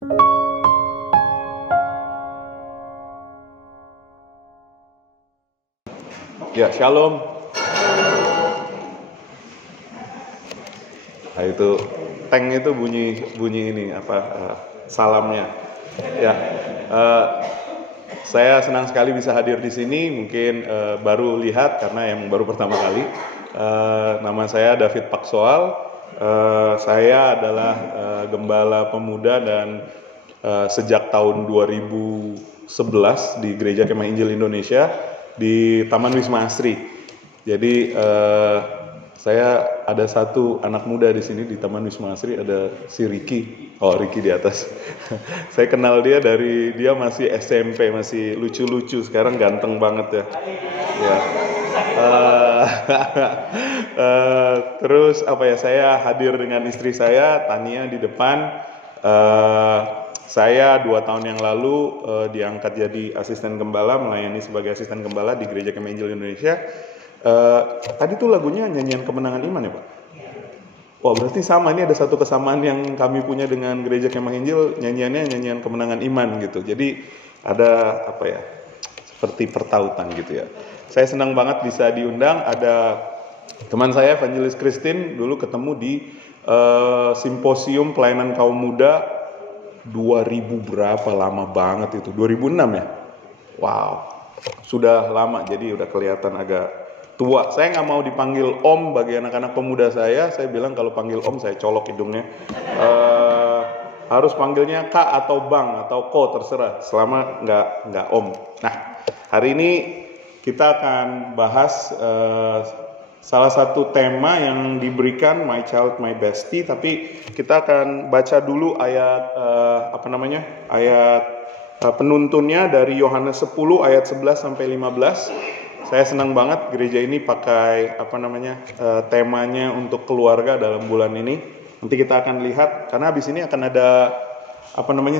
Ya, shalom. Nah, itu tank itu bunyi ini salamnya. Ya, saya senang sekali bisa hadir di sini. Mungkin baru lihat karena yang baru pertama kali. Nama saya David Paksoal. Saya adalah gembala pemuda dan sejak tahun 2011 di Gereja Kemah Injil Indonesia di Taman Wisma Asri. Jadi saya ada satu anak muda di sini di Taman Wisma Asri, ada si Ricky. Oh, Ricky di atas. Saya kenal dia dari dia masih SMP, masih lucu-lucu. Sekarang ganteng banget ya. Ya. Terus saya hadir dengan istri saya Tania di depan. Saya 2 tahun yang lalu diangkat jadi asisten gembala, melayani sebagai asisten gembala di Gereja Kemah Injil Indonesia. Tadi tuh lagunya nyanyian kemenangan iman ya Pak? Wah, berarti sama, ini ada satu kesamaan yang kami punya dengan Gereja Kemah Injil, nyanyiannya nyanyian kemenangan iman gitu. Jadi ada seperti pertautan gitu ya. Saya senang banget bisa diundang, ada teman saya Evangelis Christine, dulu ketemu di simposium pelayanan kaum muda 2000 berapa, lama banget itu, 2006 ya. Wow, sudah lama, jadi udah kelihatan agak tua. Saya nggak mau dipanggil om bagi anak-anak pemuda saya bilang kalau panggil om saya colok hidungnya. Harus panggilnya kak atau bang atau ko, terserah, selama nggak om. Nah, hari ini kita akan bahas salah satu tema yang diberikan My Child My Bestie, tapi kita akan baca dulu ayat ayat penuntunnya dari Yohanes 10 ayat 11 sampai 15. Saya senang banget gereja ini pakai temanya untuk keluarga dalam bulan ini. Nanti kita akan lihat, karena habis ini akan ada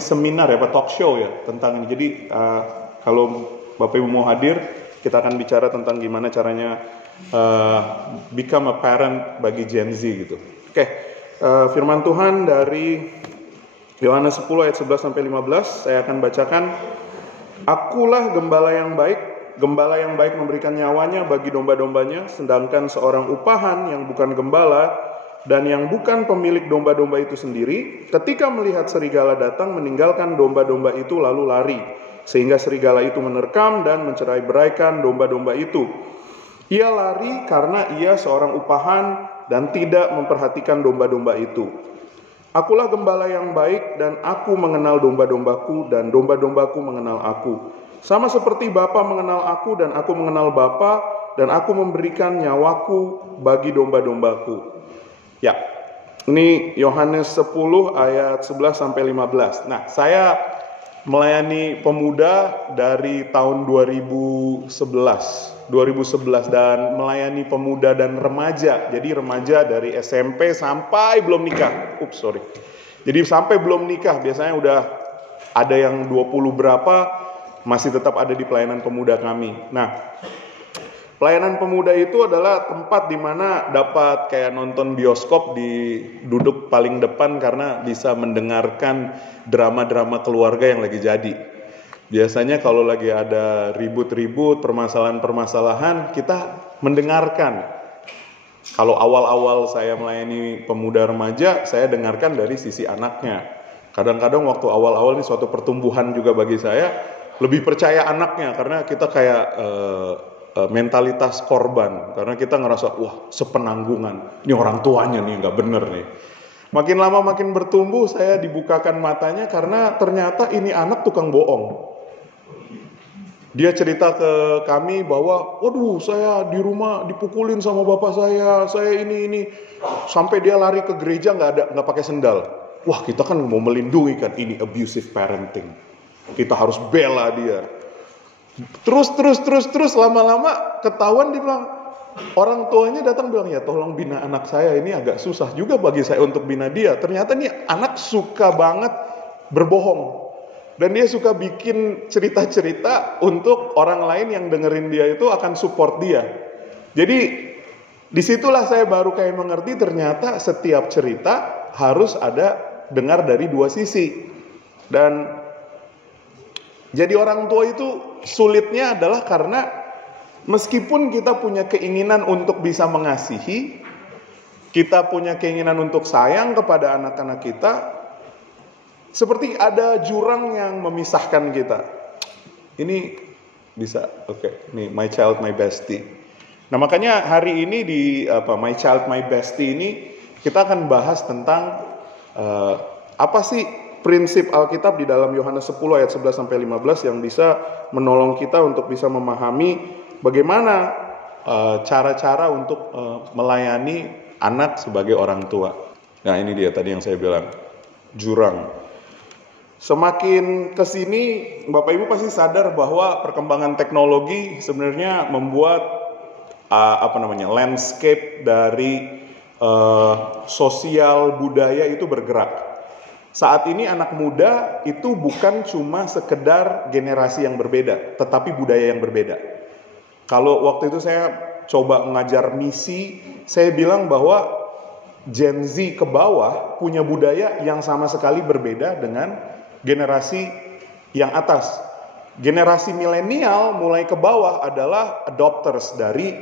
seminar ya, talk show ya tentang ini. Jadi kalau Bapak Ibu mau hadir, kita akan bicara tentang gimana caranya become a parent bagi Gen Z gitu. Oke, firman Tuhan dari Yohanes 10 ayat 11 sampai 15 saya akan bacakan. Akulah gembala yang baik. Gembala yang baik memberikan nyawanya bagi domba-dombanya, sedangkan seorang upahan yang bukan gembala dan yang bukan pemilik domba-domba itu sendiri, ketika melihat serigala datang, meninggalkan domba-domba itu lalu lari, sehingga serigala itu menerkam dan mencerai-beraikan domba-domba itu. Ia lari karena ia seorang upahan dan tidak memperhatikan domba-domba itu. Akulah gembala yang baik dan aku mengenal domba-dombaku dan domba-dombaku mengenal aku. Sama seperti Bapa mengenal aku dan aku mengenal Bapa, dan aku memberikan nyawaku bagi domba-dombaku. Ya, ini Yohanes 10 ayat 11 sampai 15. Nah, saya melayani pemuda dari tahun 2011 dan melayani pemuda dan remaja. Jadi remaja dari SMP sampai belum nikah. Jadi sampai belum nikah, biasanya udah ada yang 20 berapa masih tetap ada di pelayanan pemuda kami. Nah, pelayanan pemuda itu adalah tempat di mana dapat kayak nonton bioskop, di duduk paling depan karena bisa mendengarkan drama-drama keluarga yang lagi jadi. Biasanya kalau lagi ada ribut-ribut, permasalahan-permasalahan, kita mendengarkan. Kalau awal-awal saya melayani pemuda remaja, saya dengarkan dari sisi anaknya. Kadang-kadang waktu awal-awal ini suatu pertumbuhan juga bagi saya, lebih percaya anaknya karena kita kayak mentalitas korban, karena kita ngerasa wah sepenanggungan, ini orang tuanya nih nggak bener nih. Makin lama makin bertumbuh, saya dibukakan matanya karena ternyata ini anak tukang bohong. Dia cerita ke kami bahwa, waduh saya di rumah dipukulin sama bapak saya ini, sampai dia lari ke gereja nggak pakai sendal. Wah, kita kan mau melindungi kan, ini abusive parenting. Kita harus bela dia. Terus lama-lama ketahuan, dia bilang, orang tuanya datang bilang, ya tolong bina anak saya, ini agak susah juga bagi saya untuk bina dia. Ternyata nih anak suka banget berbohong. Dan dia suka bikin cerita-cerita untuk orang lain yang dengerin dia itu akan support dia. Jadi disitulah saya baru kayak mengerti ternyata setiap cerita harus ada dengar dari dua sisi. Dan jadi orang tua itu sulitnya adalah karena meskipun kita punya keinginan untuk bisa mengasihi, kita punya keinginan untuk sayang kepada anak-anak kita, seperti ada jurang yang memisahkan kita. Ini bisa, oke, nih my child, my bestie. Nah makanya hari ini di my child, my bestie ini kita akan bahas tentang apa sih prinsip Alkitab di dalam Yohanes 10 ayat 11 sampai 15 yang bisa menolong kita untuk bisa memahami bagaimana cara-cara untuk melayani anak sebagai orang tua. Nah ini dia tadi yang saya bilang, jurang. Semakin kesini Bapak Ibu pasti sadar bahwa perkembangan teknologi sebenarnya membuat landscape dari sosial budaya itu bergerak. Saat ini anak muda itu bukan cuma sekedar generasi yang berbeda, tetapi budaya yang berbeda. Kalau waktu itu saya coba mengajar misi, saya bilang bahwa Gen Z ke bawah punya budaya yang sama sekali berbeda dengan generasi yang atas. Generasi milenial mulai ke bawah adalah adopters dari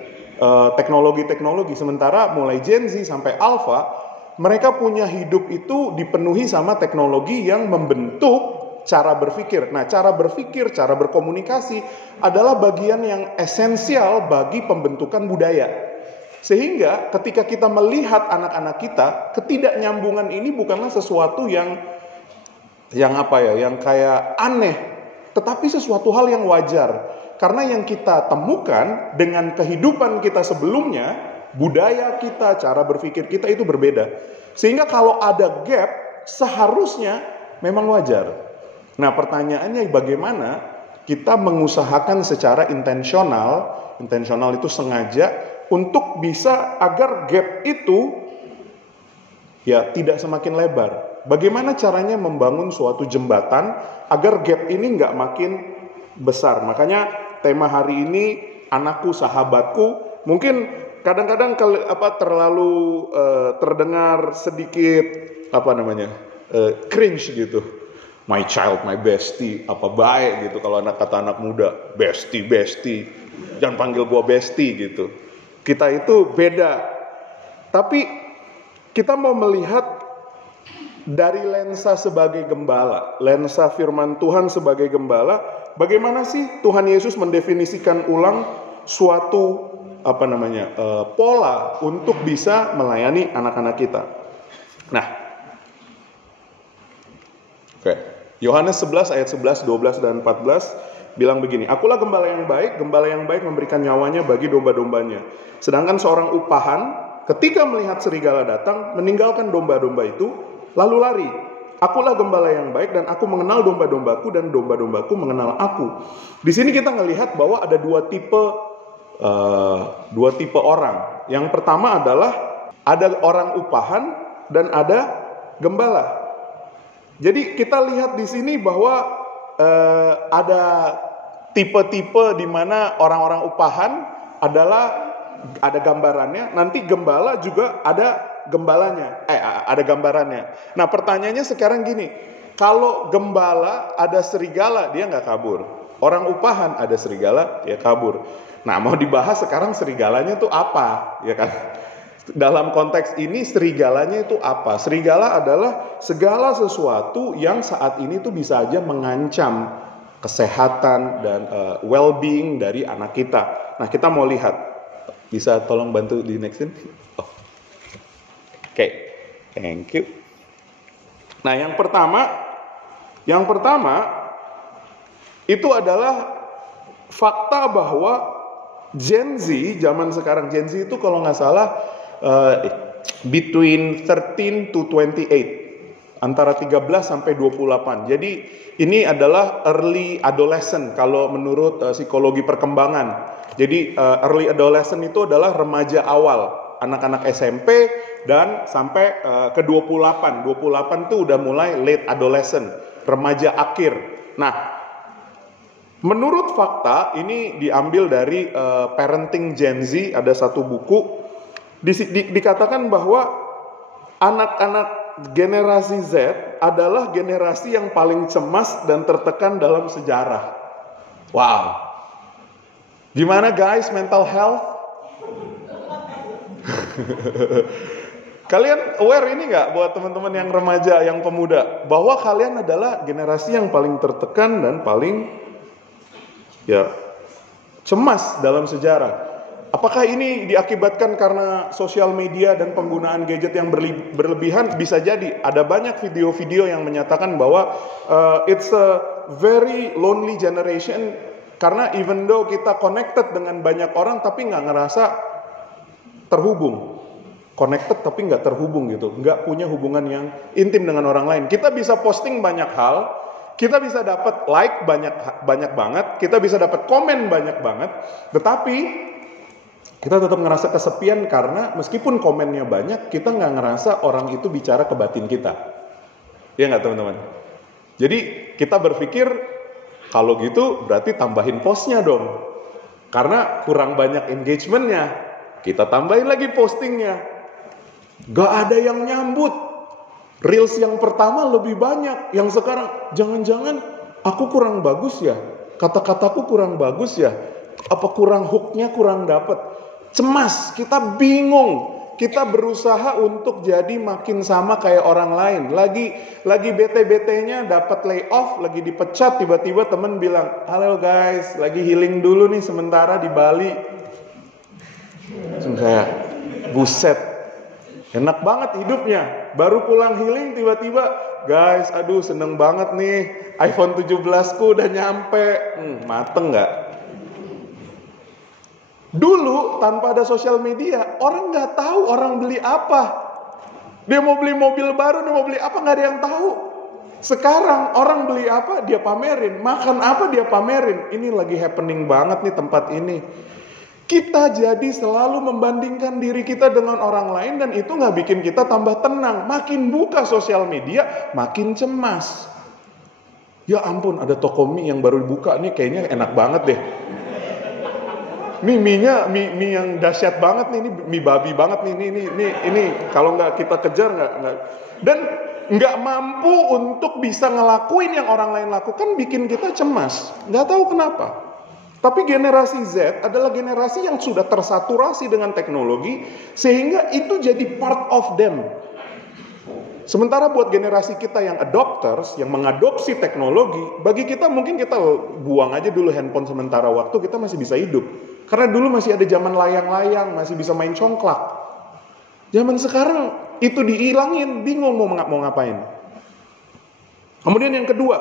teknologi-teknologi, sementara mulai Gen Z sampai Alpha mereka punya hidup itu dipenuhi sama teknologi yang membentuk cara berpikir. Nah, cara berpikir, cara berkomunikasi adalah bagian yang esensial bagi pembentukan budaya. Sehingga ketika kita melihat anak-anak kita, ketidaknyambungan ini bukanlah sesuatu yang kayak aneh, tetapi sesuatu hal yang wajar. Karena yang kita temukan dengan kehidupan kita sebelumnya, budaya kita, cara berpikir kita itu berbeda. Sehingga kalau ada gap, seharusnya memang wajar. Nah pertanyaannya bagaimana kita mengusahakan secara intensional itu sengaja, untuk bisa agar gap itu ya tidak semakin lebar. Bagaimana caranya membangun suatu jembatan agar gap ini nggak makin besar. Makanya tema hari ini, anakku sahabatku, mungkin kadang-kadang terlalu terdengar sedikit cringe gitu. My child, my bestie, apa baik gitu kalau kata anak muda, bestie, jangan panggil gua bestie gitu. Kita itu beda. Tapi kita mau melihat dari lensa sebagai gembala, lensa firman Tuhan sebagai gembala, bagaimana sih Tuhan Yesus mendefinisikan ulang suatu pola untuk bisa melayani anak-anak kita. Nah, oke. Yohanes 11 ayat 11, 12 dan 14 bilang begini, "Akulah gembala yang baik memberikan nyawanya bagi domba-dombanya. Sedangkan seorang upahan ketika melihat serigala datang, meninggalkan domba-domba itu lalu lari. Akulah gembala yang baik dan aku mengenal domba-dombaku dan domba-dombaku mengenal aku." Di sini kita melihat bahwa ada dua tipe orang. Yang pertama adalah ada orang upahan dan ada gembala. Jadi kita lihat di sini bahwa ada tipe-tipe di mana orang-orang upahan ada gambarannya, nanti gembala juga ada ada gambarannya. Nah pertanyaannya sekarang gini, kalau gembala ada serigala dia nggak kabur, orang upahan ada serigala dia kabur. Nah mau dibahas sekarang serigalanya itu apa, ya kan? Dalam konteks ini serigalanya itu apa? Serigala adalah segala sesuatu yang saat ini tuh bisa aja mengancam kesehatan dan well-being dari anak kita. Nah kita mau lihat, bisa tolong bantu di nextin? Oke, thank you. Nah yang pertama itu adalah fakta bahwa Gen Z zaman sekarang, Gen Z itu kalau nggak salah between 13 to 28, antara 13 sampai 28. Jadi ini adalah early adolescent kalau menurut psikologi perkembangan. Jadi early adolescent itu adalah remaja awal, anak-anak SMP dan sampai ke 28. 28 itu udah mulai late adolescent, remaja akhir. Nah, menurut fakta ini diambil dari Parenting Gen Z, ada satu buku dikatakan bahwa anak-anak generasi Z adalah generasi yang paling cemas dan tertekan dalam sejarah. Wow. Gimana guys mental health? Kalian aware ini nggak buat teman-teman yang remaja, yang pemuda, bahwa kalian adalah generasi yang paling tertekan dan paling cemas dalam sejarah. Apakah ini diakibatkan karena sosial media dan penggunaan gadget yang berlebihan? Bisa jadi. Ada banyak video-video yang menyatakan bahwa it's a very lonely generation, karena even though kita connected dengan banyak orang tapi nggak ngerasa terhubung. Connected tapi nggak terhubung gitu, nggak punya hubungan yang intim dengan orang lain. Kita bisa posting banyak hal, kita bisa dapat like banyak banget, kita bisa dapat komen banyak banget, tetapi kita tetap ngerasa kesepian karena meskipun komennya banyak, kita nggak ngerasa orang itu bicara ke batin kita. Ya nggak teman-teman? Jadi kita berpikir kalau gitu berarti tambahin postnya dong, karena kurang banyak engagementnya, kita tambahin lagi postingnya. Gak ada yang nyambut. Reels yang pertama lebih banyak. Yang sekarang, jangan-jangan aku kurang bagus ya? Kata-kataku kurang bagus ya? Apa kurang hooknya kurang dapet? Cemas, kita bingung. Kita berusaha untuk jadi makin sama kayak orang lain. Lagi bete-betenya dapat layoff, lagi dipecat, tiba-tiba temen bilang, halo guys, lagi healing dulu nih sementara di Bali. Langsung kayak, buset. Enak banget hidupnya. Baru pulang healing tiba-tiba, guys, aduh seneng banget nih. iPhone 17 ku udah nyampe. Mateng gak? Dulu tanpa ada sosial media, orang gak tahu orang beli apa. Dia mau beli mobil baru, dia mau beli apa, gak ada yang tahu. Sekarang orang beli apa, dia pamerin. Makan apa, dia pamerin. Ini lagi happening banget nih tempat ini. Kita jadi selalu membandingkan diri kita dengan orang lain, dan itu gak bikin kita tambah tenang. Makin buka sosial media, makin cemas. Ya ampun, ada toko mie yang baru dibuka nih, kayaknya enak banget deh. Mie-nya mie yang dahsyat banget nih, ini mie babi banget nih, ini kalau nggak kita kejar nggak. Dan nggak mampu untuk bisa ngelakuin yang orang lain lakukan, bikin kita cemas. Nggak tahu kenapa. Tapi generasi Z adalah generasi yang sudah tersaturasi dengan teknologi, sehingga itu jadi part of them. Sementara buat generasi kita yang adopters, yang mengadopsi teknologi, bagi kita mungkin kita buang aja dulu handphone sementara waktu, kita masih bisa hidup. Karena dulu masih ada zaman layang-layang, masih bisa main congklak. Zaman sekarang itu dihilangin, bingung mau ngapain. Kemudian yang kedua,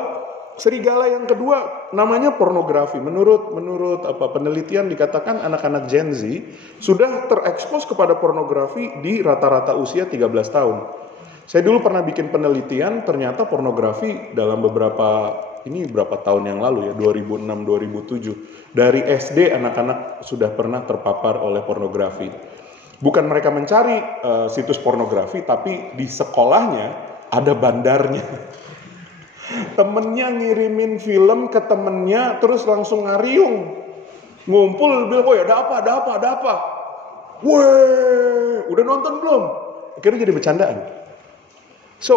serigala yang kedua namanya pornografi. Menurut penelitian dikatakan anak-anak Gen Z sudah terekspos kepada pornografi di rata-rata usia 13 tahun. Saya dulu pernah bikin penelitian, ternyata pornografi dalam berapa tahun yang lalu ya, 2006-2007, dari SD anak-anak sudah pernah terpapar oleh pornografi. Bukan mereka mencari situs pornografi, tapi di sekolahnya ada bandarnya. Temennya ngirimin film ke temennya, terus langsung ngariung, ngumpul, bilang, "Woi, ada apa? Woi, udah nonton belum?" Akhirnya jadi bercandaan. So,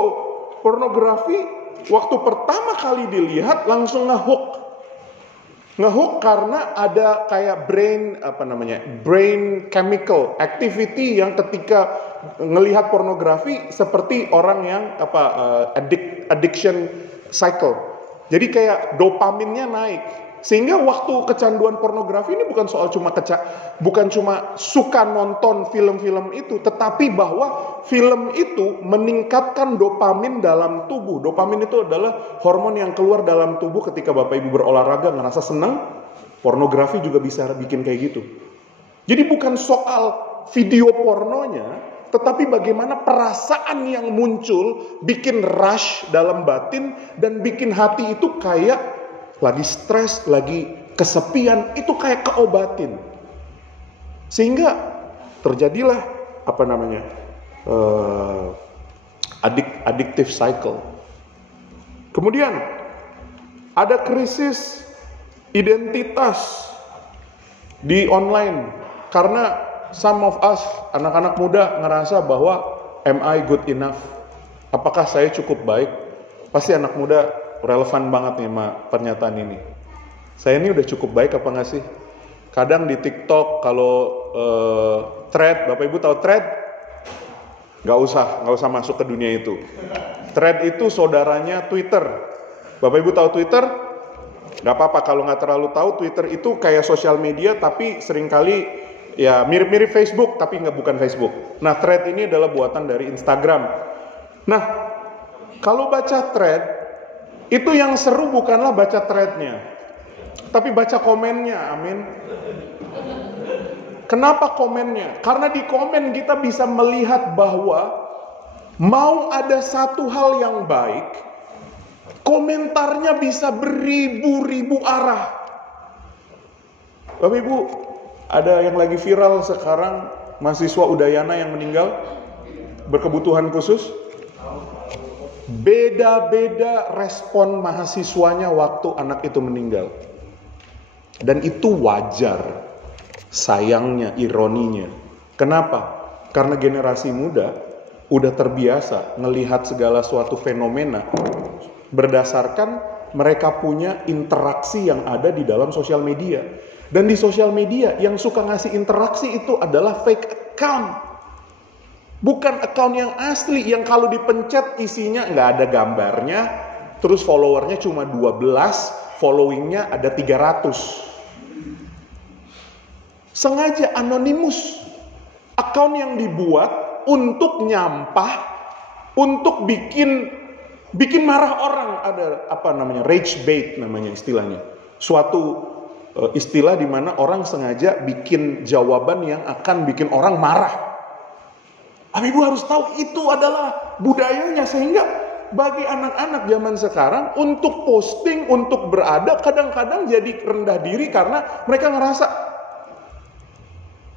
pornografi waktu pertama kali dilihat langsung ngehook karena ada kayak brain chemical activity yang ketika ngelihat pornografi seperti orang yang addiction cycle. Jadi kayak dopaminnya naik. Sehingga waktu kecanduan pornografi ini bukan cuma suka nonton film-film itu, tetapi bahwa film itu meningkatkan dopamin dalam tubuh. Dopamin itu adalah hormon yang keluar dalam tubuh ketika Bapak Ibu berolahraga ngerasa senang. Pornografi juga bisa bikin kayak gitu. Jadi bukan soal video pornonya, tetapi bagaimana perasaan yang muncul bikin rush dalam batin dan bikin hati itu kayak lagi stres, lagi kesepian, itu kayak keobatin. Sehingga terjadilah addictive cycle. Kemudian ada krisis identitas di online karena some of us, anak-anak muda, ngerasa bahwa am I good enough? Apakah saya cukup baik? Pasti anak muda relevan banget nih sama pernyataan ini. Saya ini udah cukup baik apa nggak sih? Kadang di TikTok kalau thread, Bapak Ibu tahu thread? Nggak usah masuk ke dunia itu. Thread itu saudaranya Twitter. Bapak Ibu tahu Twitter? Nggak apa-apa kalau nggak terlalu tahu. Twitter itu kayak sosial media tapi seringkali ya mirip-mirip Facebook tapi bukan Facebook. Nah, thread ini adalah buatan dari Instagram. Nah, kalau baca thread itu yang seru bukanlah baca threadnya, tapi baca komennya. Amin. Kenapa komennya? Karena di komen kita bisa melihat bahwa mau ada satu hal yang baik, komentarnya bisa beribu-ribu arah. Bapak Ibu, ada yang lagi viral sekarang, mahasiswa Udayana yang meninggal berkebutuhan khusus. Beda-beda respon mahasiswanya waktu anak itu meninggal. Dan itu wajar. Sayangnya, ironinya. Kenapa? Karena generasi muda udah terbiasa melihat segala suatu fenomena berdasarkan mereka punya interaksi yang ada di dalam sosial media. Dan di sosial media yang suka ngasih interaksi itu adalah fake account. Bukan account yang asli, yang kalau dipencet isinya nggak ada gambarnya, terus followernya cuma 12, followingnya ada 300. Sengaja anonimus. Account yang dibuat untuk nyampah, untuk bikin marah orang. Ada rage bait namanya istilahnya. Suatu istilah di mana orang sengaja bikin jawaban yang akan bikin orang marah. Tapi Ibu harus tahu itu adalah budayanya, sehingga bagi anak-anak zaman sekarang untuk posting, untuk berada kadang-kadang jadi rendah diri karena mereka ngerasa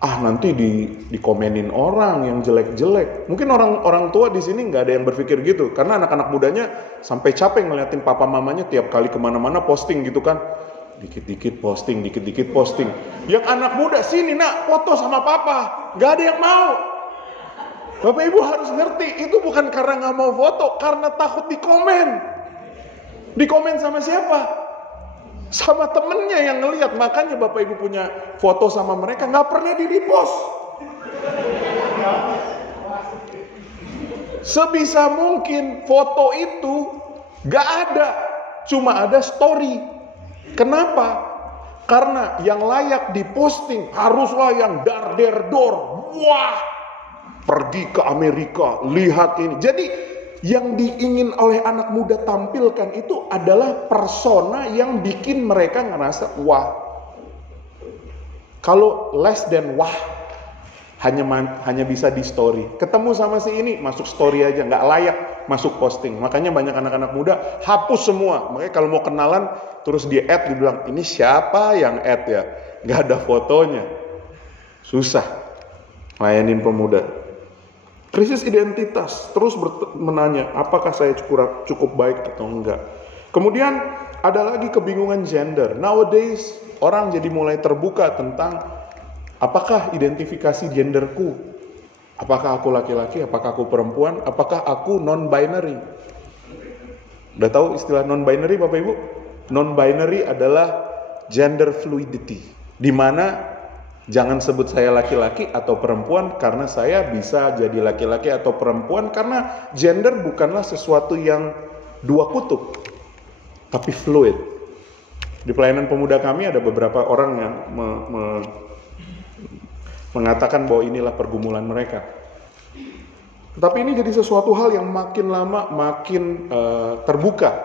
nanti dikomenin orang yang jelek-jelek. Mungkin orang tua di sini nggak ada yang berpikir gitu, karena anak-anak mudanya sampai capek ngeliatin papa mamanya tiap kali kemana-mana posting gitu kan, dikit-dikit posting. Yang anak muda sini nak foto sama papa, nggak ada yang mau. Bapak Ibu harus ngerti, itu bukan karena nggak mau foto, karena takut dikomen. Dikomen sama siapa? Sama temennya yang ngelihat. Makanya Bapak Ibu punya foto sama mereka nggak pernah di-repost. Sebisa mungkin foto itu nggak ada, cuma ada story. Kenapa? Karena yang layak diposting haruslah yang dar-der-dor. Wah, pergi ke Amerika, lihat ini. Jadi yang diingin oleh anak muda tampilkan itu adalah persona yang bikin mereka ngerasa wah. Kalau less than wah, hanya bisa di story. Ketemu sama si ini, masuk story aja, nggak layak masuk posting. Makanya banyak anak-anak muda hapus semua. Makanya kalau mau kenalan, terus di add, dibilang ini siapa yang add ya? Nggak ada fotonya. Susah layanin pemuda. Krisis identitas, terus menanya, apakah saya cukup baik atau enggak. Kemudian ada lagi kebingungan gender. Nowadays, orang jadi mulai terbuka tentang apakah identifikasi genderku. Apakah aku laki-laki, apakah aku perempuan, apakah aku non-binary. Udah tahu istilah non-binary Bapak Ibu? Non-binary adalah gender fluidity, di mana jangan sebut saya laki-laki atau perempuan karena saya bisa jadi laki-laki atau perempuan, karena gender bukanlah sesuatu yang dua kutub, tapi fluid. Di pelayanan pemuda kami ada beberapa orang yang mengatakan bahwa inilah pergumulan mereka. Tetapi ini jadi sesuatu hal yang makin lama makin terbuka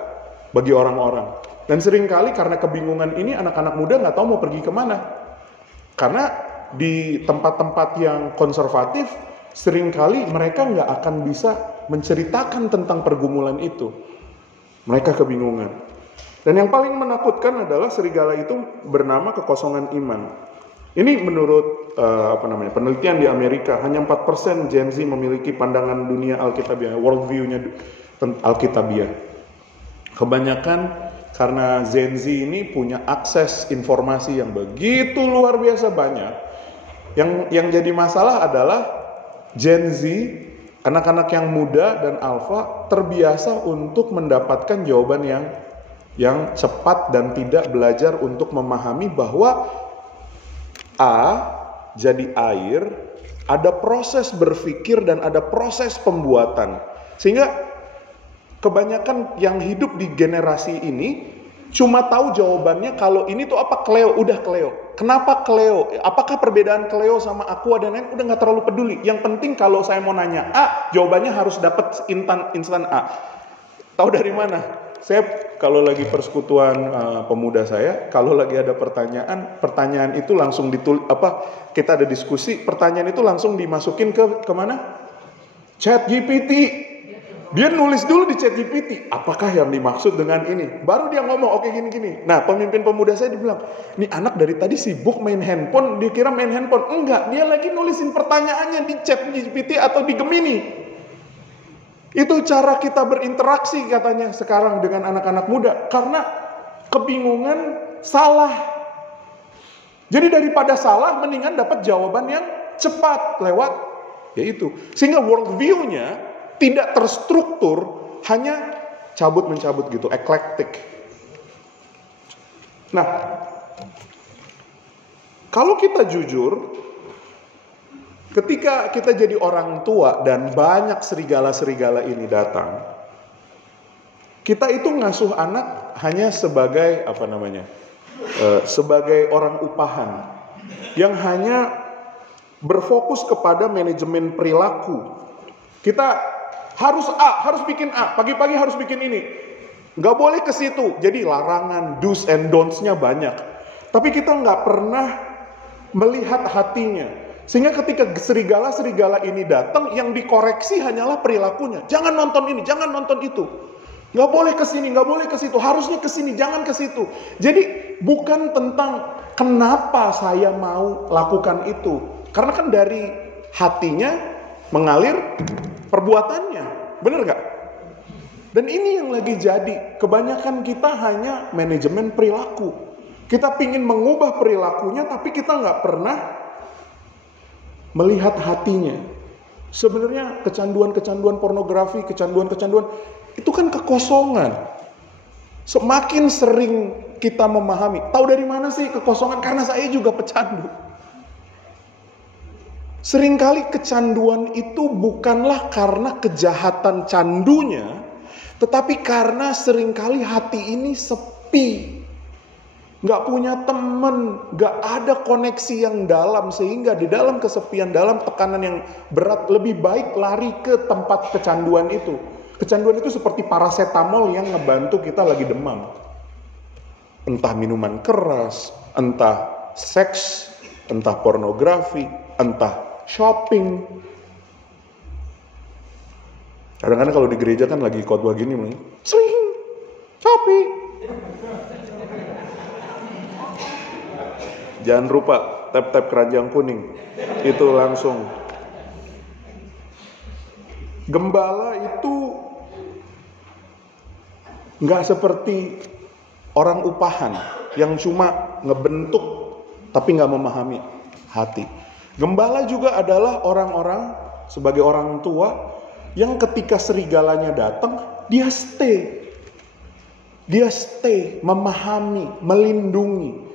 bagi orang-orang. Dan seringkali karena kebingungan ini anak-anak muda nggak tahu mau pergi kemana. Karena di tempat-tempat yang konservatif, seringkali mereka nggak akan bisa menceritakan tentang pergumulan itu. Mereka kebingungan. Dan yang paling menakutkan adalah serigala itu bernama kekosongan iman. Ini menurut penelitian di Amerika, hanya 4% Gen Z memiliki pandangan dunia Alkitabiah, worldview-nya Alkitabiah. Kebanyakan karena Gen Z ini punya akses informasi yang begitu luar biasa banyak. Yang jadi masalah adalah Gen Z Anak-anak yang muda dan alfa terbiasa untuk mendapatkan jawaban yang cepat dan tidak belajar untuk memahami bahwa A jadi air, ada proses berpikir dan ada proses pembuatan. Sehingga kebanyakan yang hidup di generasi ini cuma tahu jawabannya kalau ini tuh apa, Cleo, udah Cleo. Kenapa Cleo? Apakah perbedaan Cleo sama Aqua dan lain, udah gak terlalu peduli. Yang penting kalau saya mau nanya A, jawabannya harus dapat instan A. Tahu dari mana? Saya kalau lagi persekutuan pemuda saya, kalau lagi ada pertanyaan itu langsung kita ada diskusi, pertanyaan itu langsung dimasukin ke mana? Chat GPT. Dia nulis dulu di ChatGPT, apakah yang dimaksud dengan ini? Baru dia ngomong, oke gini-gini. Nah, pemimpin pemuda saya dibilang, ini anak dari tadi sibuk main handphone, dikira main handphone. Enggak, dia lagi nulisin pertanyaannya di ChatGPT atau di Gemini. Itu cara kita berinteraksi katanya sekarang dengan anak-anak muda. Karena kebingungan salah. Jadi daripada salah, mendingan dapat jawaban yang cepat lewat yaitu. Sehingga worldview-nya tidak terstruktur, hanya cabut-mencabut gitu, eklektik. Nah, kalau kita jujur, ketika kita jadi orang tua dan banyak serigala-serigala ini datang, kita itu ngasuh anak hanya sebagai sebagai orang upahan yang hanya berfokus kepada manajemen perilaku. Kita harus bikin A, pagi-pagi harus bikin ini. Nggak boleh ke situ. Jadi larangan, do's and don'ts-nya banyak. Tapi kita nggak pernah melihat hatinya. Sehingga ketika serigala-serigala ini datang, yang dikoreksi hanyalah perilakunya. Jangan nonton ini, jangan nonton itu. Nggak boleh ke sini, nggak boleh ke situ. Harusnya ke sini, jangan ke situ. Jadi bukan tentang kenapa saya mau lakukan itu. Karena kan dari hatinya mengalir perbuatannya, bener gak? Dan ini yang lagi jadi, kebanyakan kita hanya manajemen perilaku. Kita pingin mengubah perilakunya, tapi kita gak pernah melihat hatinya. Sebenarnya kecanduan-kecanduan pornografi, kecanduan-kecanduan, itu kan kekosongan. Semakin sering kita memahami, tahu dari mana sih kekosongan? Karena saya juga pecandu. Seringkali kecanduan itu bukanlah karena kejahatan candunya, tetapi karena seringkali hati ini sepi. Gak punya teman, gak ada koneksi yang dalam, sehingga di dalam kesepian, dalam tekanan yang berat, lebih baik lari ke tempat kecanduan itu. Kecanduan itu seperti paracetamol yang ngebantu kita lagi demam. Entah minuman keras, entah seks, entah pornografi, entah shopping. Kadang-kadang kalau di gereja kan lagi khotbah gini, sering shopping. Jangan lupa tap-tap keranjang kuning. Itu langsung. Gembala itu nggak seperti orang upahan yang cuma ngebentuk tapi nggak memahami hati. Gembala juga adalah orang-orang sebagai orang tua yang ketika serigalanya datang, dia stay. Dia stay, memahami, melindungi.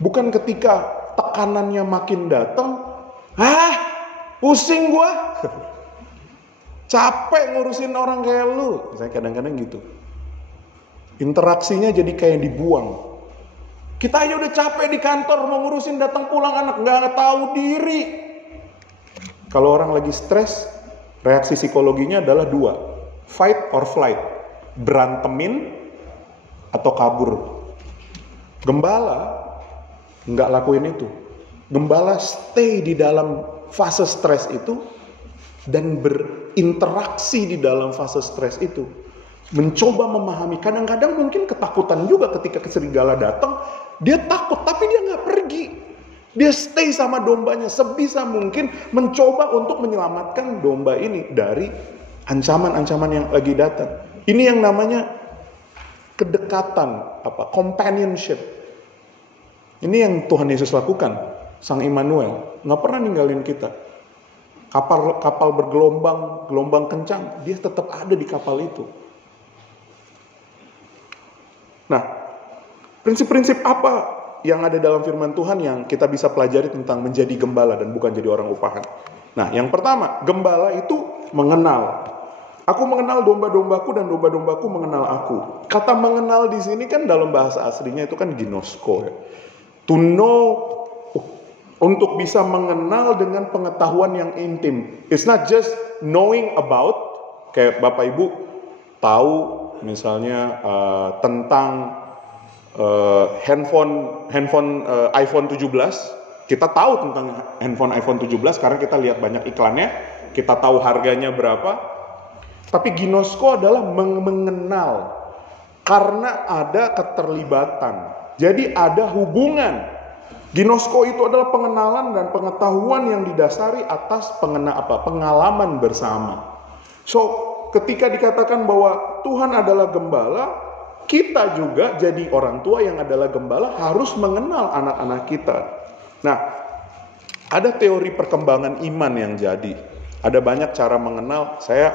Bukan ketika tekanannya makin datang, pusing gua. Capek ngurusin orang kayak lu. Saya kadang-kadang gitu. Interaksinya jadi kayak dibuang. Kita aja udah capek di kantor mau ngurusin datang pulang anak nggak tahu diri. Kalau orang lagi stres, reaksi psikologinya adalah 2, fight or flight, berantemin atau kabur. Gembala nggak lakuin itu. Gembala stay di dalam fase stres itu dan berinteraksi di dalam fase stres itu. Mencoba memahami, kadang-kadang mungkin ketakutan juga ketika serigala datang, dia takut tapi dia nggak pergi, dia stay sama dombanya sebisa mungkin, mencoba untuk menyelamatkan domba ini dari ancaman-ancaman yang lagi datang. Ini yang namanya kedekatan, companionship. Ini yang Tuhan Yesus lakukan, Sang Immanuel, nggak pernah ninggalin kita. kapal bergelombang, gelombang kencang, dia tetap ada di kapal itu. Nah, prinsip-prinsip apa yang ada dalam firman Tuhan yang kita bisa pelajari tentang menjadi gembala dan bukan jadi orang upahan? Nah, yang pertama, gembala itu mengenal. Aku mengenal domba-dombaku dan domba-dombaku mengenal aku. Kata mengenal di sini kan dalam bahasa aslinya itu kan ginosko ya. To know, untuk bisa mengenal dengan pengetahuan yang intim. It's not just knowing about, kayak Bapak Ibu tahu misalnya tentang handphone iPhone 17. Kita tahu tentang handphone iPhone 17 karena kita lihat banyak iklannya, kita tahu harganya berapa. Tapi ginosko adalah mengenal karena ada keterlibatan. Jadi ada hubungan. Ginosko itu adalah pengenalan dan pengetahuan yang didasari atas pengalaman bersama. So, ketika dikatakan bahwa Tuhan adalah gembala, kita juga jadi orang tua yang adalah gembala harus mengenal anak-anak kita. Nah, ada teori perkembangan iman yang jadi. Ada banyak cara mengenal. Saya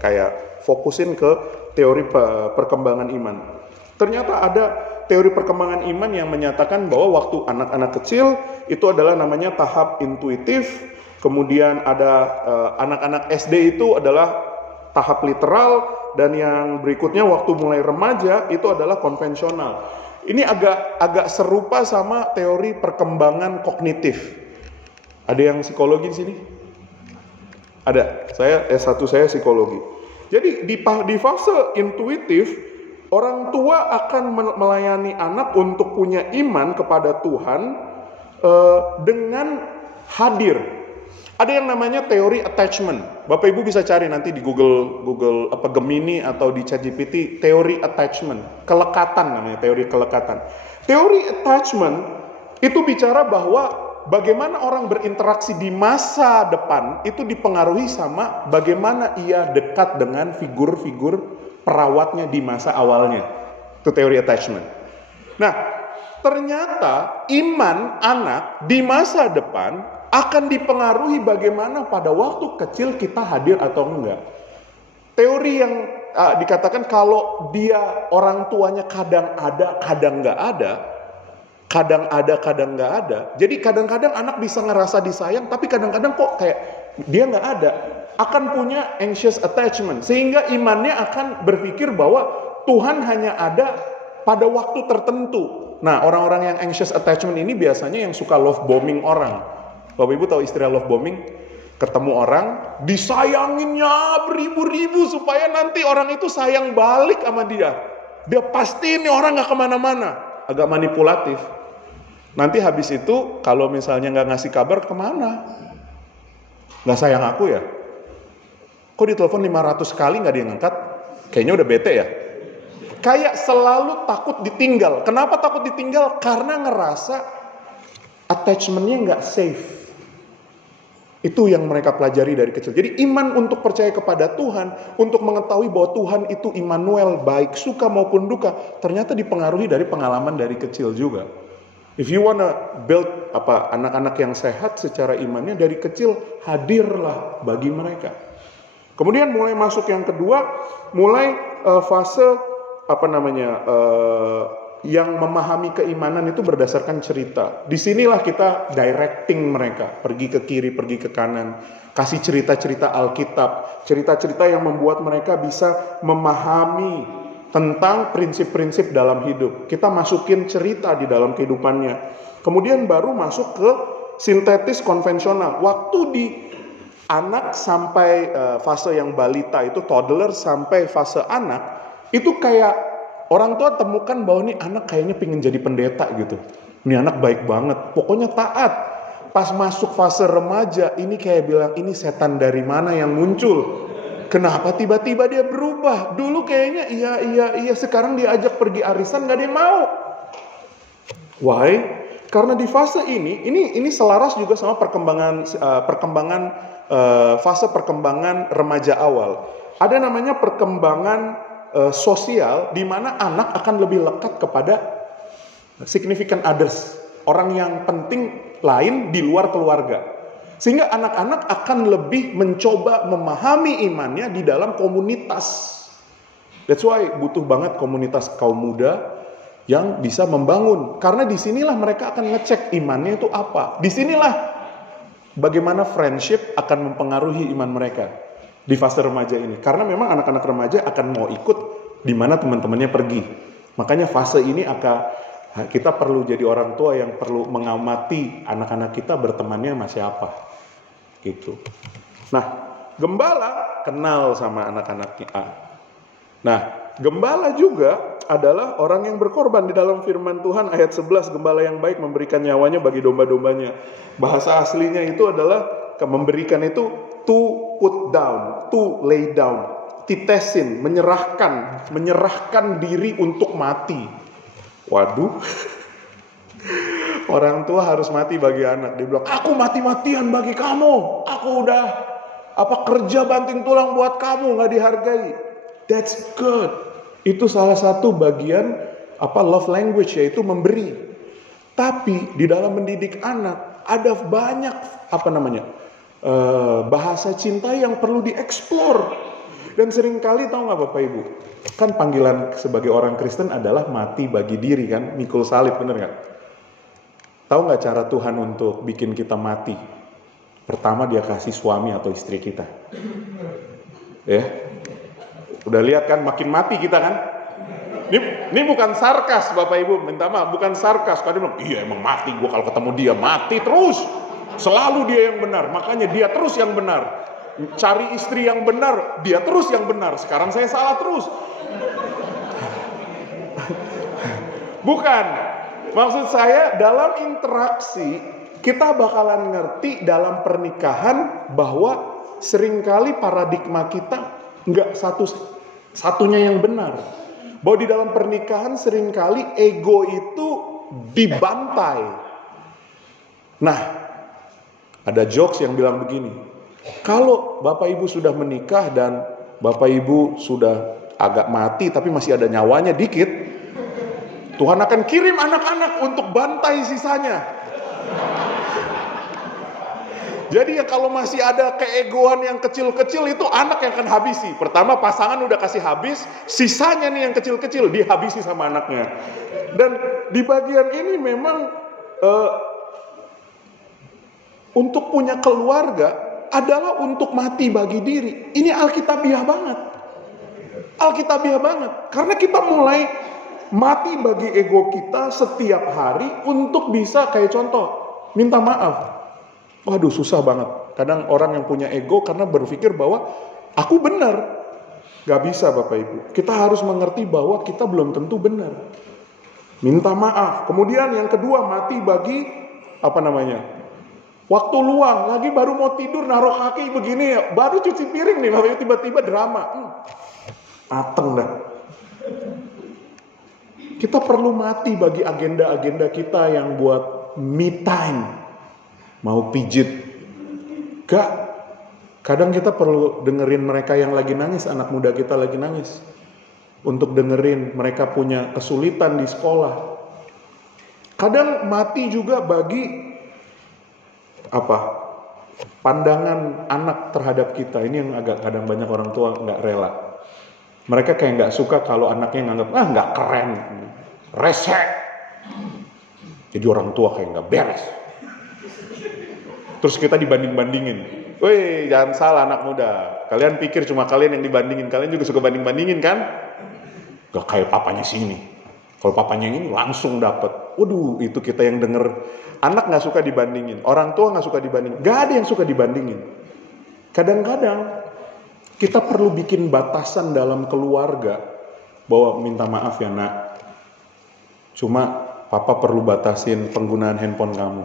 kayak fokusin ke teori perkembangan iman. Ternyata ada teori perkembangan iman yang menyatakan bahwa waktu anak-anak kecil itu adalah namanya tahap intuitif. Kemudian ada anak-anak SD itu adalah tahap literal. Dan yang berikutnya waktu mulai remaja itu adalah konvensional. Ini agak serupa sama teori perkembangan kognitif. Ada yang psikologi di sini? Ada. Saya S1 saya psikologi. Jadi di fase intuitif, orang tua akan melayani anak untuk punya iman kepada Tuhan dengan hadir. Ada yang namanya teori attachment. Bapak Ibu bisa cari nanti di Google Gemini atau di ChatGPT, teori attachment, kelekatan namanya, teori kelekatan. Teori attachment itu bicara bahwa bagaimana orang berinteraksi di masa depan itu dipengaruhi sama bagaimana ia dekat dengan figur-figur perawatnya di masa awalnya. Itu teori attachment. Nah, ternyata iman anak di masa depan akan dipengaruhi bagaimana pada waktu kecil kita hadir atau enggak. Teori yang dikatakan kalau dia orang tuanya kadang ada, kadang enggak ada, kadang ada, kadang enggak ada. Jadi kadang-kadang anak bisa ngerasa disayang, tapi kadang-kadang kok kayak dia enggak ada. Akan punya anxious attachment, sehingga imannya akan berpikir bahwa Tuhan hanya ada pada waktu tertentu. Nah, orang-orang yang anxious attachment ini biasanya yang suka love bombing orang. Bapak Ibu tahu istilah love bombing? Ketemu orang, disayanginnya beribu-ribu supaya nanti orang itu sayang balik sama dia. Dia pasti ini orang gak kemana-mana. Agak manipulatif. Nanti habis itu kalau misalnya gak ngasih kabar, kemana? Gak sayang aku ya? Kok ditelepon 500 kali gak dia ngangkat? Kayaknya udah bete ya? Kayak selalu takut ditinggal. Kenapa takut ditinggal? Karena ngerasa attachment-nya gak safe. Itu yang mereka pelajari dari kecil. Jadi iman untuk percaya kepada Tuhan, untuk mengetahui bahwa Tuhan itu Immanuel, baik suka maupun duka, ternyata dipengaruhi dari pengalaman dari kecil juga. If you wanna build anak-anak yang sehat secara imannya dari kecil, hadirlah bagi mereka. Kemudian mulai masuk yang kedua, mulai fase yang memahami keimanan itu berdasarkan cerita. Disinilah kita directing mereka, pergi ke kiri, pergi ke kanan, kasih cerita-cerita Alkitab, cerita-cerita yang membuat mereka bisa memahami tentang prinsip-prinsip dalam hidup. Kita masukin cerita di dalam kehidupannya. Kemudian baru masuk ke sintetis konvensional. Waktu di anak sampai fase yang balita itu toddler sampai fase anak, itu kayak orang tua temukan bahwa ini anak kayaknya pengen jadi pendeta gitu. Ini anak baik banget, pokoknya taat. Pas masuk fase remaja, ini kayak bilang, ini setan dari mana yang muncul? Kenapa tiba-tiba dia berubah? Dulu kayaknya iya, sekarang diajak pergi arisan gak ada yang mau. Why? Karena di fase ini selaras juga sama fase perkembangan remaja awal. Ada namanya perkembangan sosial, di mana anak akan lebih lekat kepada significant others, orang yang penting lain di luar keluarga. Sehingga anak-anak akan lebih mencoba memahami imannya di dalam komunitas. That's why butuh banget komunitas kaum muda yang bisa membangun. Karena disinilah mereka akan ngecek imannya itu apa. Disinilah bagaimana friendship akan mempengaruhi iman mereka di fase remaja ini. Karena memang anak-anak remaja akan mau ikut di mana teman-temannya pergi. Makanya fase ini kita perlu jadi orang tua yang perlu mengamati anak-anak kita bertemannya sama siapa. Gitu. Nah, gembala kenal sama anak-anaknya. Nah, gembala juga adalah orang yang berkorban. Di dalam firman Tuhan ayat 11, gembala yang baik memberikan nyawanya bagi domba-dombanya. Bahasa aslinya itu adalah memberikan itu to put down, to lay down, titesin, menyerahkan diri untuk mati. Waduh. Orang tua harus mati bagi anak. Dia bilang, aku mati-matian bagi kamu. Aku udah kerja banting tulang buat kamu, nggak dihargai. That's good. Itu salah satu bagian love language, yaitu memberi. Tapi di dalam mendidik anak ada banyak bahasa cinta yang perlu dieksplor. Dan seringkali tahu nggak Bapak Ibu? Kan panggilan sebagai orang Kristen adalah mati bagi diri kan, mikul salib, bener nggak? Tahu nggak cara Tuhan untuk bikin kita mati? Pertama dia kasih suami atau istri kita. Ya, udah lihat kan makin mati kita kan? Ini bukan sarkas Bapak Ibu, minta maaf, bukan sarkas. Kadang bilang, iya emang mati, gue kalau ketemu dia mati terus. Selalu dia yang benar, makanya dia terus yang benar. Cari istri yang benar, dia terus yang benar. Sekarang saya salah terus. Bukan. Maksud saya dalam interaksi kita bakalan ngerti dalam pernikahan bahwa seringkali paradigma kita nggak satunya yang benar. Bahwa di dalam pernikahan seringkali ego itu dibantai. Nah, ada jokes yang bilang begini. Kalau Bapak Ibu sudah menikah dan Bapak Ibu sudah agak mati tapi masih ada nyawanya dikit, Tuhan akan kirim anak-anak untuk bantai sisanya. Jadi ya kalau masih ada keegoan yang kecil-kecil itu anak yang akan habisi. Pertama pasangan udah kasih habis, sisanya nih yang kecil-kecil dihabisi sama anaknya. Dan di bagian ini memang untuk punya keluarga adalah untuk mati bagi diri. Ini alkitabiah banget. Alkitabiah banget. Karena kita mulai mati bagi ego kita setiap hari untuk bisa kayak contoh, minta maaf. Waduh susah banget. Kadang orang yang punya ego karena berpikir bahwa aku benar. Gak bisa Bapak Ibu. Kita harus mengerti bahwa kita belum tentu benar. Minta maaf. Kemudian yang kedua mati bagi waktu luang. Lagi baru mau tidur naruh kaki begini. Baru cuci piring nih. Bapak Ibu tiba-tiba drama. Mateng dah. Kita perlu mati bagi agenda-agenda kita yang buat me time. Mau pijit. Gak. Kadang kita perlu dengerin mereka yang lagi nangis. Anak muda kita lagi nangis. Untuk dengerin mereka punya kesulitan di sekolah. Kadang mati juga bagi pandangan anak terhadap kita. Ini yang agak kadang banyak orang tua gak rela. Mereka kayak nggak suka kalau anaknya nganggap nggak keren, resek. Jadi orang tua kayak nggak beres. Terus kita dibanding-bandingin. Woi, jangan salah anak muda. Kalian pikir cuma kalian yang dibandingin, kalian juga suka banding-bandingin kan? Gak kayak papanya sini. Kalau papanya ini langsung dapat. Waduh, itu kita yang denger. Anak nggak suka dibandingin, orang tua nggak suka dibandingin. Gak ada yang suka dibandingin. Kadang-kadang kita perlu bikin batasan dalam keluarga bahwa minta maaf ya nak, cuma papa perlu batasin penggunaan handphone kamu.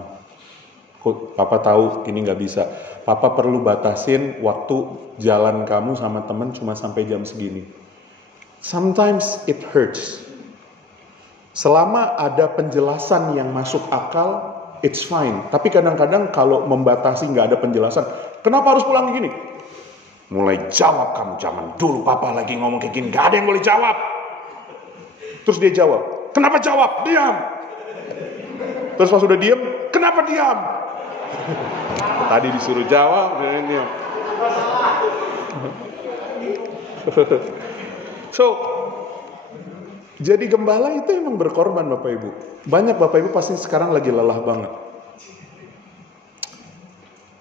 Papa tahu ini gak bisa. Papa perlu batasin waktu jalan kamu sama temen cuma sampai jam segini. Sometimes it hurts. Selama ada penjelasan yang masuk akal, it's fine. Tapi kadang-kadang kalau membatasi gak ada penjelasan, kenapa harus pulang gini? Mulai jawab kamu, zaman dulu papa lagi ngomong kayak gini, gak ada yang boleh jawab. Terus dia jawab, kenapa jawab? Diam. Terus pas sudah diam, kenapa diam? Tadi disuruh jawab. So, jadi gembala itu emang berkorban Bapak Ibu. Banyak Bapak Ibu pasti sekarang lagi lelah banget.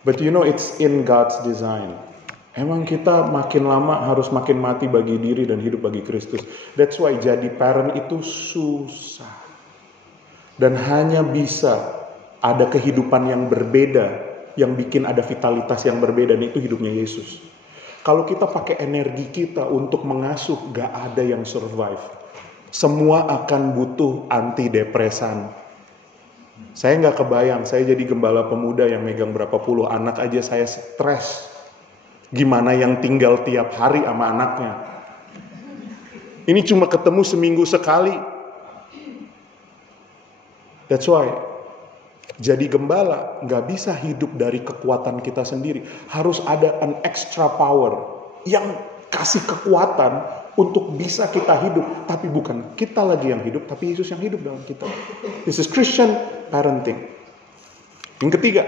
But you know it's in God's design. Emang kita makin lama harus makin mati bagi diri dan hidup bagi Kristus. That's why jadi parent itu susah. Dan hanya bisa ada kehidupan yang berbeda, yang bikin ada vitalitas yang berbeda, dan itu hidupnya Yesus. Kalau kita pakai energi kita untuk mengasuh, gak ada yang survive. Semua akan butuh antidepresan. Saya nggak kebayang, saya jadi gembala pemuda yang megang berapa puluh anak aja saya stres. Gimana yang tinggal tiap hari sama anaknya? Ini cuma ketemu seminggu sekali. That's why, jadi gembala nggak bisa hidup dari kekuatan kita sendiri. Harus ada an extra power yang kasih kekuatan untuk bisa kita hidup, tapi bukan kita lagi yang hidup, tapi Yesus yang hidup dalam kita. This is Christian parenting. Yang ketiga,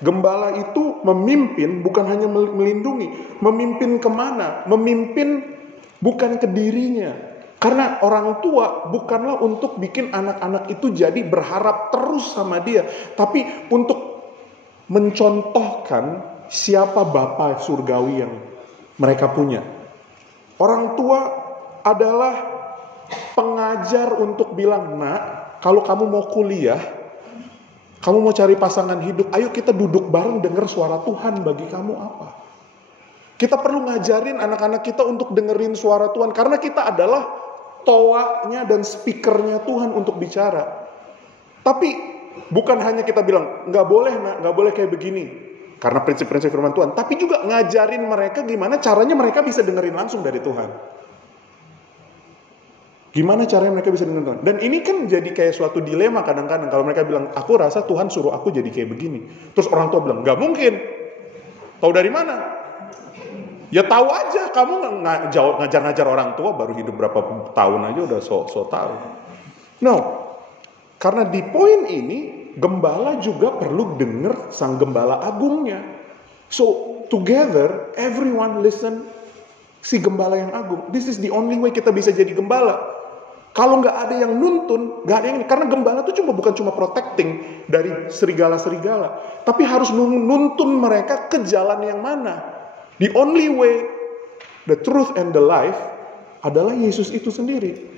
gembala itu memimpin bukan hanya melindungi, memimpin kemana? Memimpin bukan ke dirinya. Karena orang tua bukanlah untuk bikin anak-anak itu jadi berharap terus sama dia, tapi untuk mencontohkan siapa Bapa surgawi yang mereka punya. Orang tua adalah pengajar untuk bilang, nak, kalau kamu mau kuliah, kamu mau cari pasangan hidup, ayo kita duduk bareng dengar suara Tuhan bagi kamu apa. Kita perlu ngajarin anak-anak kita untuk dengerin suara Tuhan, karena kita adalah toanya dan speakernya Tuhan untuk bicara. Tapi bukan hanya kita bilang, nggak boleh nak, nggak boleh kayak begini. Karena prinsip-prinsip firman Tuhan. Tapi juga ngajarin mereka gimana caranya mereka bisa dengerin langsung dari Tuhan. Gimana caranya mereka bisa dengerin Tuhan. Dan ini kan jadi kayak suatu dilema kadang-kadang. Kalau mereka bilang, aku rasa Tuhan suruh aku jadi kayak begini. Terus orang tua bilang, nggak mungkin. Tahu dari mana? Ya tahu aja. Kamu ngajar-ngajar orang tua baru hidup berapa tahun aja udah so tahu. No. Karena di poin ini, gembala juga perlu dengar sang gembala agungnya. So, together, everyone listen si gembala yang agung. This is the only way kita bisa jadi gembala. Kalau nggak ada yang nuntun, nggak ada yang ini. Karena gembala itu bukan cuma protecting dari serigala-serigala, tapi harus nuntun mereka ke jalan yang mana. The only way, the truth and the life adalah Yesus itu sendiri.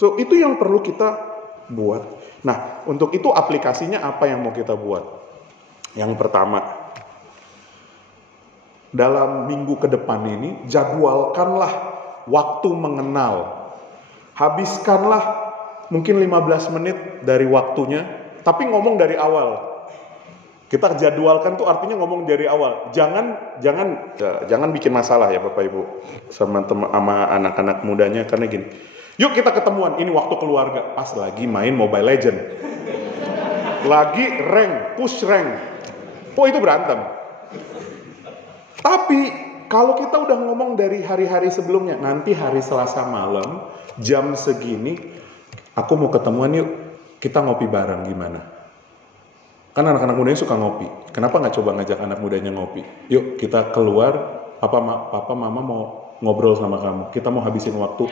So, itu yang perlu kita buat. Nah, untuk itu aplikasinya apa yang mau kita buat? Yang pertama, dalam minggu ke depan ini, jadwalkanlah waktu mengenal. Habiskanlah mungkin 15 menit dari waktunya, tapi ngomong dari awal. Kita jadwalkan tuh artinya ngomong dari awal. Jangan bikin masalah ya Bapak Ibu sama anak-anak mudanya, karena gini. Yuk kita ketemuan, ini waktu keluarga. Pas lagi main Mobile Legend. Lagi rank, push rank. Oh itu berantem. Tapi kalau kita udah ngomong dari hari-hari sebelumnya, nanti hari Selasa malam, jam segini, aku mau ketemuan yuk, kita ngopi bareng gimana? Kan anak-anak mudanya suka ngopi. Kenapa gak coba ngajak anak mudanya ngopi? Yuk kita keluar, papa mama mau ngobrol sama kamu. Kita mau habisin waktu.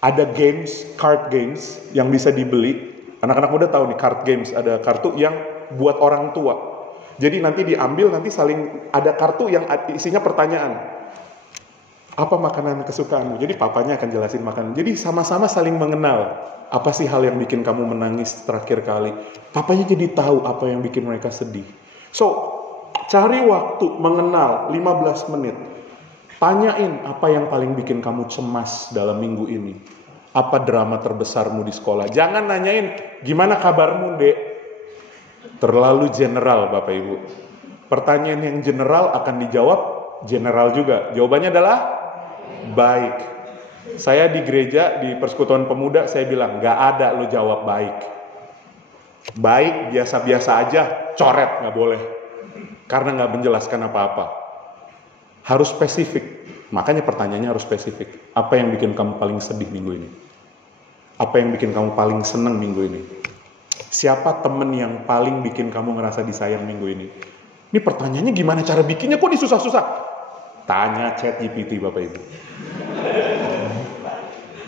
Ada games, card games yang bisa dibeli. Anak-anak muda tahu nih card games, ada kartu yang buat orang tua. Jadi nanti diambil, nanti saling ada kartu yang isinya pertanyaan. Apa makanan kesukaanmu? Jadi papanya akan jelasin makanan. Jadi sama-sama saling mengenal. Apa sih hal yang bikin kamu menangis terakhir kali? Papanya jadi tahu apa yang bikin mereka sedih. So, cari waktu mengenal 15 menit. Tanyain apa yang paling bikin kamu cemas dalam minggu ini. Apa drama terbesarmu di sekolah? Jangan nanyain gimana kabarmu, Dek. Terlalu general, Bapak Ibu. Pertanyaan yang general akan dijawab general juga. Jawabannya adalah baik. Saya di gereja, di Persekutuan Pemuda, saya bilang gak ada lo jawab baik. Baik biasa-biasa aja, coret gak boleh. Karena gak menjelaskan apa-apa. Harus spesifik. Makanya pertanyaannya harus spesifik. Apa yang bikin kamu paling sedih minggu ini? Apa yang bikin kamu paling senang minggu ini? Siapa temen yang paling bikin kamu ngerasa disayang minggu ini? Ini pertanyaannya gimana cara bikinnya? Kok disusah-susah? Tanya ChatGPT Bapak Ibu.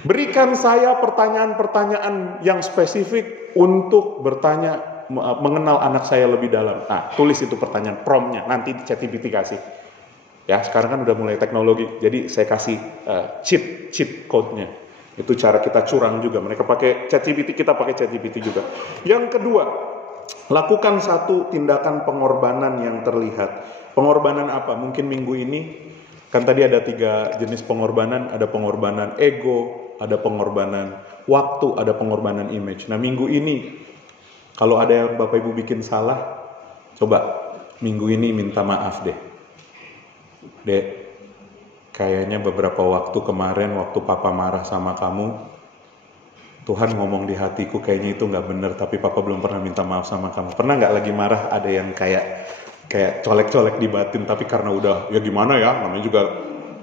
Berikan saya pertanyaan-pertanyaan yang spesifik untuk bertanya, mengenal anak saya lebih dalam. Tulis itu pertanyaan, promptnya, nanti ChatGPT kasih. Ya, sekarang kan udah mulai teknologi, jadi saya kasih cheat code-nya. Itu cara kita curang juga. Mereka pakai ChatGPT, kita pakai ChatGPT juga. Yang kedua, lakukan satu tindakan pengorbanan yang terlihat. Pengorbanan apa? Mungkin minggu ini, kan tadi ada 3 jenis pengorbanan. Ada pengorbanan ego, ada pengorbanan waktu, ada pengorbanan image. Nah minggu ini, kalau ada yang Bapak Ibu bikin salah, coba minggu ini minta maaf deh. Dek, kayaknya beberapa waktu kemarin, waktu Papa marah sama kamu, Tuhan ngomong di hatiku kayaknya itu gak bener, tapi Papa belum pernah minta maaf sama kamu. Pernah gak lagi marah ada yang kayak colek-colek di batin, tapi karena udah, ya gimana ya, namanya juga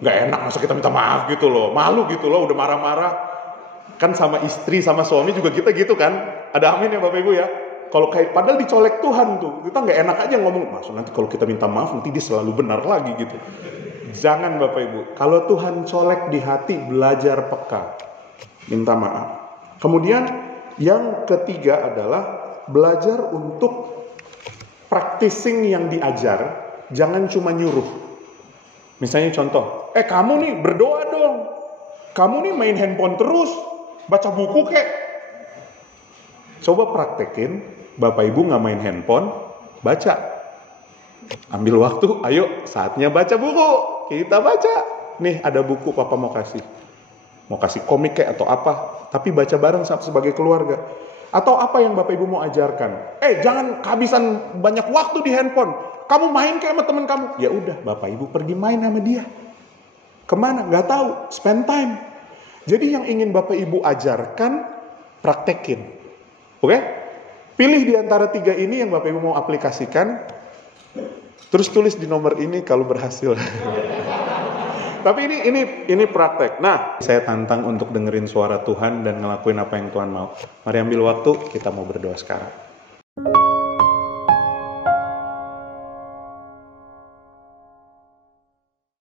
gak enak masa kita minta maaf gitu loh, malu gitu loh, udah marah-marah. Kan sama istri, sama suami juga kita gitu kan, ada amin ya Bapak Ibu ya. Kalau kayak padahal dicolek Tuhan tuh, kita gak enak aja ngomong, maksud nanti kalau kita minta maaf nanti dia selalu benar lagi gitu. Jangan Bapak Ibu, kalau Tuhan colek di hati, belajar peka, minta maaf. Kemudian yang ketiga adalah belajar untuk practicing yang diajar, jangan cuma nyuruh. Misalnya contoh, kamu nih berdoa dong, kamu nih main handphone terus, baca buku kek. Coba praktekin, Bapak Ibu gak main handphone, baca. Ambil waktu, ayo saatnya baca buku, kita baca. Nih ada buku Papa mau kasih komik kayak atau apa, tapi baca bareng sebagai keluarga. Atau apa yang Bapak Ibu mau ajarkan, jangan kehabisan banyak waktu di handphone, kamu main kayak sama teman kamu. Ya udah, Bapak Ibu pergi main sama dia. Kemana? Gak tahu, spend time. Jadi yang ingin Bapak Ibu ajarkan, praktekin. Oke? Pilih di antara 3 ini yang Bapak Ibu mau aplikasikan, terus tulis di nomor ini kalau berhasil. Tapi ini praktek. Nah, saya tantang untuk dengerin suara Tuhan dan ngelakuin apa yang Tuhan mau. Mari ambil waktu, kita mau berdoa sekarang.